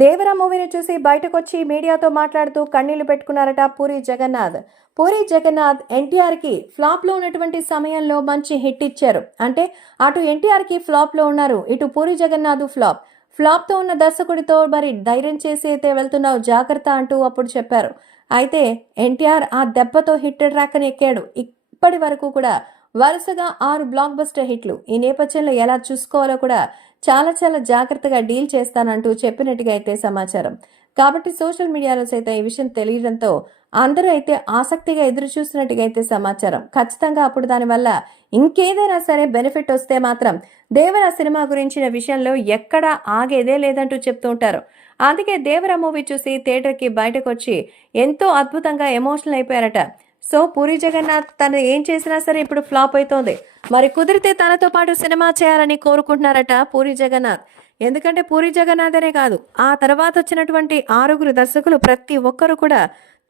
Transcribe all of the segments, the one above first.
దేవర మూవీని చూసి బయటకొచ్చి మీడియాతో మాట్లాడుతూ కన్నీళ్ళు పెట్టుకున్నారట పూరి జగన్నాథ్. పూరి జగన్నాథ్ ఎన్టీఆర్కి ఫ్లాప్లో ఉన్నటువంటి సమయంలో మంచి హిట్ ఇచ్చారు. అంటే అటు ఎన్టీఆర్కి ఫ్లాప్లో ఉన్నారు ఇటు పూరి జగన్నాథ్ ఫ్లాప్. ఫ్లాప్తో ఉన్న దర్శకుడితో మరి ధైర్యం చేసి అయితే వెళ్తున్నావు జాగ్రత్త అంటూ అప్పుడు చెప్పారు. అయితే ఎన్టీఆర్ ఆ దెబ్బతో హిట్ ట్రాక్ని ఎక్కాడు. ఇప్పటి వరకు కూడా వరుసగా ఆరు బ్లాక్ బస్టర్ హిట్లు. ఈ నేపథ్యంలో ఎలా చూసుకోవాలో కూడా చాలా చాలా జాగ్రత్తగా డీల్ చేస్తానంటూ చెప్పినట్టుగా అయితే సమాచారం. కాబట్టి సోషల్ మీడియాలో సైతం ఈ విషయం తెలియడంతో అందరూ అయితే ఆసక్తిగా ఎదురు చూస్తున్నట్టుగా అయితే సమాచారం. ఖచ్చితంగా అప్పుడు దానివల్ల ఇంకేదైనా సరే బెనిఫిట్ వస్తే మాత్రం దేవర సినిమా గురించిన విషయంలో ఎక్కడా ఆగేదే లేదంటూ చెప్తూ ఉంటారు. అందుకే దేవర మూవీ చూసి థియేటర్కి బయటకు వచ్చి ఎంతో అద్భుతంగా ఎమోషనల్ అయిపోయారట సో పూరి జగన్నాథ్ తను ఏం చేసినా సరే ఇప్పుడు ఫ్లాప్ అవుతోంది మరి కుదిరితే తనతో పాటు సినిమా చేయాలని కోరుకుంటున్నారట పూరి జగన్నాథ్. ఎందుకంటే పూరి జగన్నాథ్ అనే కాదు ఆ తర్వాత వచ్చినటువంటి ఆరుగురు దర్శకులు ప్రతి ఒక్కరు కూడా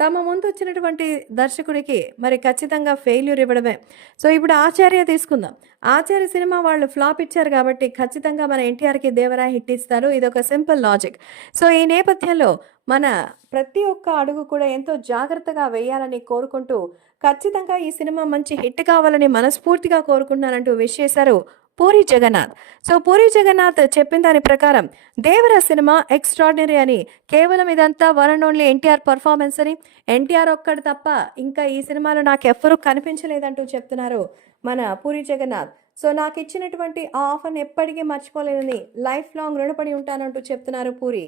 తమ ముందు వచ్చినటువంటి దర్శకుడికి మరి ఖచ్చితంగా ఫెయిల్యూర్ ఇవ్వడమే. సో ఇప్పుడు ఆచార్య తీసుకుందాం. ఆచార్య సినిమా వాళ్ళు ఫ్లాప్ ఇచ్చారు కాబట్టి ఖచ్చితంగా మన ఎన్టీఆర్కి దేవరా హిట్ ఇస్తారు. ఇది ఒక సింపుల్ లాజిక్. సో ఈ నేపథ్యంలో మన ప్రతి ఒక్క అడుగు కూడా ఎంతో జాగ్రత్తగా వేయాలని కోరుకుంటూ ఖచ్చితంగా ఈ సినిమా మంచి హిట్ కావాలని మనస్ఫూర్తిగా కోరుకుంటున్నానంటూ విష్ చేశారు పూరి జగన్నాథ్. సో పూరి జగన్నాథ్ చెప్పిన దాని ప్రకారం దేవర సినిమా ఎక్స్ట్రాడినరీ అని కేవలం ఇదంతా one and only NTR performance అని. ఎన్టీఆర్ ఒక్కడు తప్ప ఇంకా ఈ సినిమాలో నాకు ఎవ్వరూ కనిపించలేదంటూ చెప్తున్నారు మన పూరి జగన్నాథ్. సో నాకు ఇచ్చినటువంటి ఆ ఆఫర్ని ఎప్పటికీ మర్చిపోలేనని లైఫ్ లాంగ్ రుణపడి ఉంటానంటూ చెప్తున్నారు పూరి.